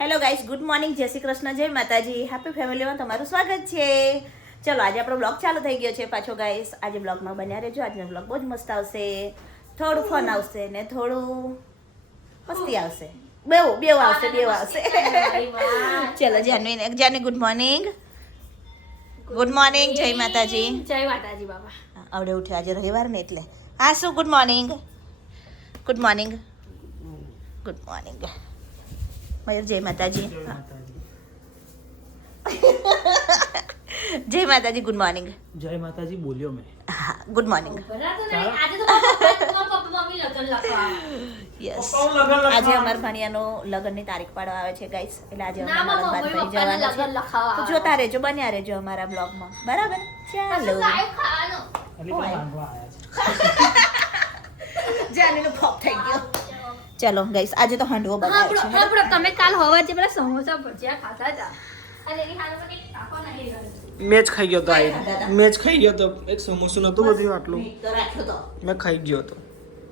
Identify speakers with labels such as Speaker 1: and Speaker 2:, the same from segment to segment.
Speaker 1: Hello guys good morning જય શ્રી કૃષ્ણ જય માતાજી. હેપી ફેમિલીમાં તમારું સ્વાગત છે. ચલો આજે આપણો બ્લોગ ચાલુ થઈ ગયો છે પાછો ગાઈસ આજે બ્લોગમાં બન્યા રહેજો. આજનો બ્લોગ બહુ જ મસ્ત આવશે. થોડું ફન આવશે ને થોડું મસ્તી આવશે. બેવ બેવ આવશે બેવ આવશે. ચલો Janvi Janvi good morning good morning જય માતાજી.
Speaker 2: જય માતાજી બાબા.
Speaker 1: આવડે ઉઠ્યો આજે રવિવાર ને એટલે. હા શું? Good morning good morning good morning Mayur જય માતાજી. જય માતાજી. Good morning.
Speaker 3: જય માતાજી બોલ્યો મેં.
Speaker 1: હા ગુડ મોર્નિંગ.
Speaker 2: લગ્ન
Speaker 1: યસ આજે અમારા ભાણિયાનું લગ્નની તારીખ પાડવા આવે છે ગાઈસ એટલે આજે
Speaker 2: ના
Speaker 1: અમારા
Speaker 2: પપ્પાને
Speaker 1: જવાના છે. તો જોતા રહેજો બન્યા રહેજો અમારા બ્લોગમાં બરાબર? ચાલો. જાનીનો ફોપ થઈ ગયો. ચલો ગાઈસ આજે તો હાંડવો બનાવ્યો છે
Speaker 2: આપણો- તમે કાલ હવારે પેલા સમોસા ભજીયા ખાધા હતા. અને એની હાથે મને એક ટાંકો નાખી દીધો.
Speaker 3: મેચ ખાઈ ગયો તો આઈ મેચ ખાઈ ગયો તો એક સમોસું નતો બધું આટલું.
Speaker 1: તો રાખ્યો તો.
Speaker 3: મેં ખાઈ ગયો તો.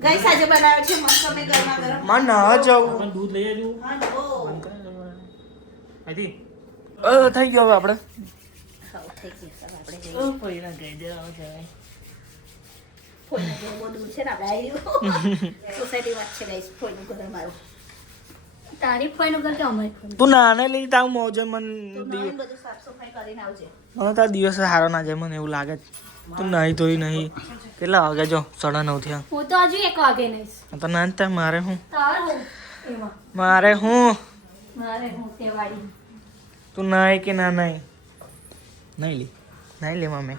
Speaker 1: ગઈસ આજે બનાવ્યો છે મસ્ત અમે ગરમા
Speaker 3: ગરમમાં ના જાઉં. દૂધ લઈ આવજો અ થઈ ગયો હવે આપણે.
Speaker 1: થઈ ગયું હવે આપણે જઈએ
Speaker 3: ફરીને કહી દે હવે જવાય.
Speaker 1: ફોઈનું ઘર બહુ દૂર છે ને આપણે આવી સોસાયટી વાત છે ગાઈસ ફોઈનું ઘર અમારું
Speaker 2: તારી ફોઈનું ઘર કે અમારી ફોઈનું?
Speaker 3: તું નાને લઈ તાવ મોજે મન
Speaker 1: બધું સાફ સફાઈ કરીને આવજે.
Speaker 3: મને તાર દિવસ સારો ના જાય મને એવું લાગે તું નાહી તોય નહીં. કેટલા વાગે જો? સાડા નવ થયા.
Speaker 2: હું તો હજુ એક વાગે નહીં
Speaker 3: તો ના મારે હું? મારે હું?
Speaker 2: મારે હું તેવાડી
Speaker 3: તું નાય કે ના નાય? નહીં લે. નહીં લે મમ્મી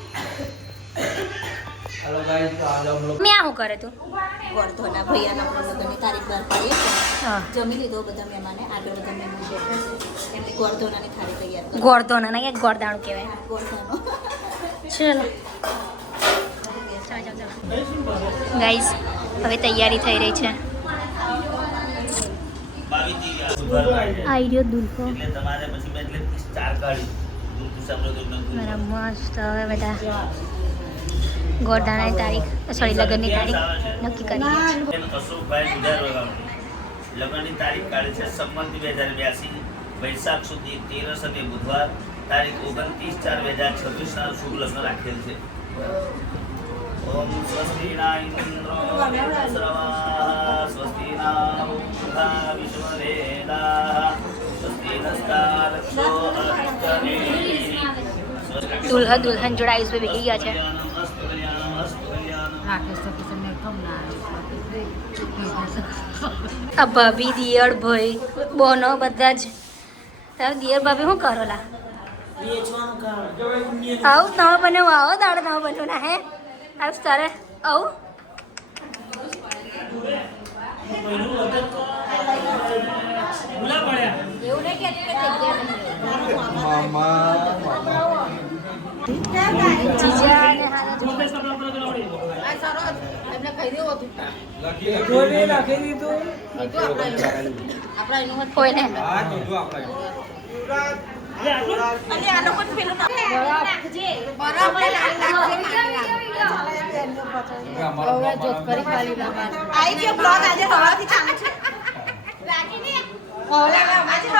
Speaker 2: આ શું કરે તું?
Speaker 1: ગોળધોના ભૈયાના આપણે તારીખ બહાર પાડીએ છીએ. જમી લીધો બધા મહેમાને આગળ બધા મહેમાન બેઠા છે. એમની ગોળધોનાની થાળી તૈયાર કરી
Speaker 2: ગોરધોના નહીં ગોળદાણું કહેવાય.
Speaker 1: ગોળધોનો
Speaker 2: ચલો. ગાઈસ હવે તૈયારી થઈ રહી છે. આઈડિયો દુલ્હો મારા મસ્ત. હવે બધા ગોળદાણાની તારીખ સોરી લગ્નની તારીખ નક્કી કરી
Speaker 4: લગ્નની તારીખ કાઢી છે સંમત બે હજાર બ્યાસી વૈશાખ સુધી તેરસ અને બુધવાર તારીખ ઓગણત્રીસ ચાર બે હજાર છવ્વીસ ના શુભ લગ્ન રાખેલ છે. ઓમ સ્વસ્તિ ના સ્વસ્તિ ના મૂઢા સ્વસ્તિ
Speaker 2: દુલ્હન દુલ્હન જોડા આયુષભાઈ બેસી ગયા છે. આ ભાભી દિયર ભાઈ બોનો બધા જ. દિયર ભાભી શું કરો લા? આવું નવો બન્યો આવો દાડો નવો બન્યો ના હે? આવ તારે આવું? એવું નહીં કે જીજા અને હારા જો.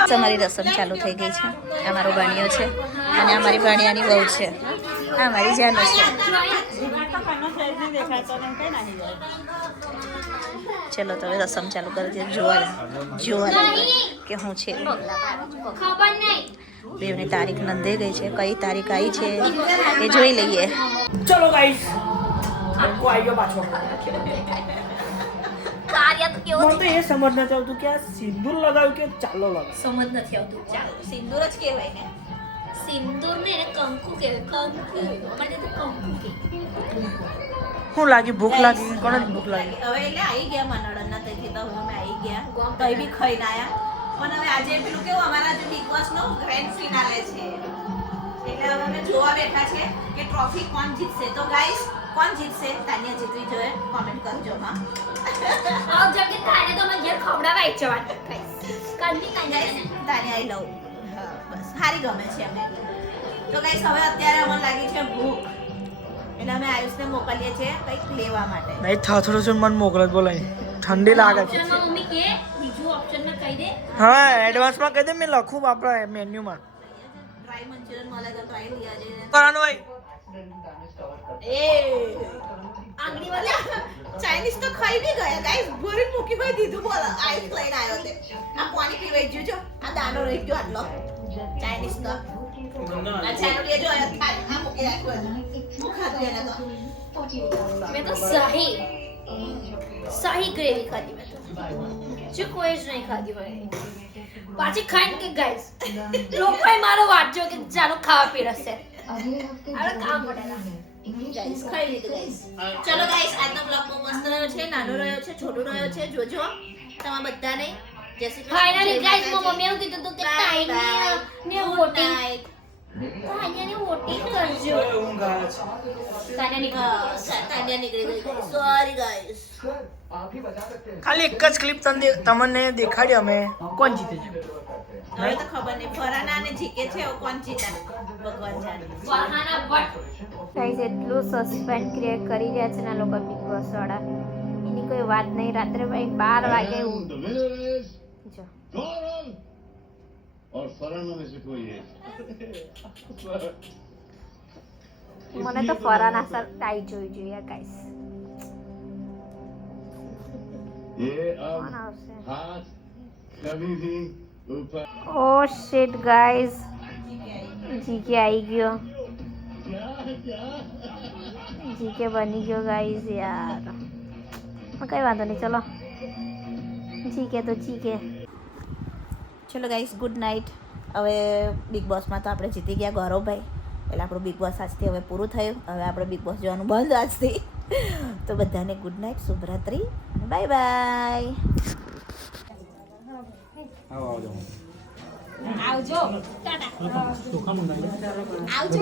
Speaker 1: છે. અમારી રસમ ચાલુ થઈ ગઈ છે. આ મારો ભાણિયો છે. અને અમારી ભાણિયાની બહુ છે. આ મારી જાનો છે. ચલો તો હવે રસમ ચાલુ કરી દે જોવા જોવા કે શું છે.
Speaker 2: ખબર નહીં
Speaker 1: બેવની તારીખ નોંધાઈ ગઈ છે. કઈ તારીખ આવી છે એ જોઈ લઈએ.
Speaker 3: ચલો ગાઈસ આખો આવી ગયો પાછો.
Speaker 2: કાર્ય
Speaker 3: મને તો એ સમજ નથી આવતું કે આ સિંદૂર લગાવ્યું કે ચાલો લગાવ
Speaker 1: સમજ નથી આવતું. ચાલો સિંદૂર જ કહેવાય ને.
Speaker 2: સિંદૂર ને એને કંકુ કહેવાય કંકુ અમારે તો કંકુ
Speaker 3: શું લાગી ભૂખ લાગી? કોને ભૂખ લાગી?
Speaker 1: હવે એટલે આવી ગયા મનોરંજન તઈથી તો હવે અમે આવી ગયા. કઈ બી ખાઈને આયા. પણ હવે આજે પેલું કેવું અમારા જે બિગ બોસ નો ગ્રેન્ડ ફિનાલે છે. એટલે હવે અમે જોવા બેઠા છે કે ટ્રોફી કોણ જીતશે. તો ગાઈસ કોણ જીતશે? તાનિયા જીતવી જોઈએ. કોમેન્ટ કરજો માં
Speaker 2: આવ જલ્દી તાને તો મને ઘેર ખવડાવાય જવાનું. કંદી કંદી
Speaker 1: તાનિયા આઈ લવ સારી ગમે છે અમને તો ગાઈસ હવે અત્યારે અમને લાગી છે ભૂખ. એટલે અમે આયુષને મોકલીએ છીએ કંઈક લેવા માટે.
Speaker 3: નહીં થાથડો છે મને મોકલે જ બોલાય. ઠંડી લાગે છે.
Speaker 2: મમ્મી કે બીજું ઓપ્શનમાં કહી દે.
Speaker 3: હા એડવાન્સમાં કહી દે મેં લખું આપણા મેન્યુમાં
Speaker 1: ડ્રાય મંચુરિયન મળે તો ટ્રાય લઈ આજે
Speaker 3: કરવાનું ભાઈ
Speaker 1: એ. આંગળી વાળા ચાઇનીઝ તો ખાઈ બી ગયા. ગાઈસ ભરી મૂકી ભાઈ દીધું બોલો. આઈસ લઈને આવ્યો તે. આ પાણી પીવાઈ ગયું છો આ દાણો રહી ગયો આટલો. ચાઇનીઝ તો. આ ચાઇનો લેજો આ આ મૂકી રાખ્યો હું ખાધું એને તો?
Speaker 2: મેં તો સહી સહી ગ્રેવી ખાધી મેં તો. જે કોઈ જ નહીં ખાધી હોય. પાછી ખાઈને કે ગાઈસ લોકોએ મારો વાંચ્યો કે ચાલો ખાવા પીરસશે આપણે કામ પડેલા
Speaker 1: ગાઈસ ખાઈ લીધું ગાઈસ ચલો ગાઈસ આજનો બ્લોગ બહુ મસ્ત રહ્યો છે નાનો રહ્યો છે છોટો રહ્યો છે જોજો તમારા બધાને જય શ્રી કૃષ્ણ,
Speaker 2: ફાઇનલી ગાઈસ
Speaker 1: મો
Speaker 2: મમ્મી એવું કીધું હતું કે ટાઈમ ને વોટિંગ. તાન્યાને વોટિંગ કરજો તાન્યા નીકળી
Speaker 1: તાન્યા નીકળી ગઈ સોરી ગાઈસ
Speaker 3: ખાલી એક જ ક્લિપ તમને તમને દેખાડી અમે. કોણ જીતે છે?
Speaker 1: હવે તો ખબર નહીં ફરાના અને જીકે છે કોણ જીતા? ભગવાન જાણે.
Speaker 2: વાહાના વટ ગાઈઝ એટલું સસ્પેન્ડ ક્રિએટ કરી રહ્યા છે ના લોકો બિગ બોસ વાળા. એની કોઈ વાત નહીં. રાત્રે ભાઈ બાર વાગે જો મને તો ફરાન આસર ટાઈ જોઈ જોઈએ guys oh shit guys GK આવી ગયો. જીકે બની ગયો ગાઈઝ યાર. કંઈ વાંધો નહીં ચલો. જીકે તો જીકે
Speaker 1: ચલો ગાઈસ ગુડ નાઇટ હવે બિગ બોસમાં તો આપણે જીતી ગયા ગૌરવભાઈ. એટલે આપણું બિગ બોસ આજથી હવે પૂરું થયું. હવે આપણે બિગ બોસ જોવાનું બંધ આજથી. તો બધાને ગુડ નાઇટ શુભરાત્રી. બાય બાય
Speaker 2: આવજો. ટાટા આવજો.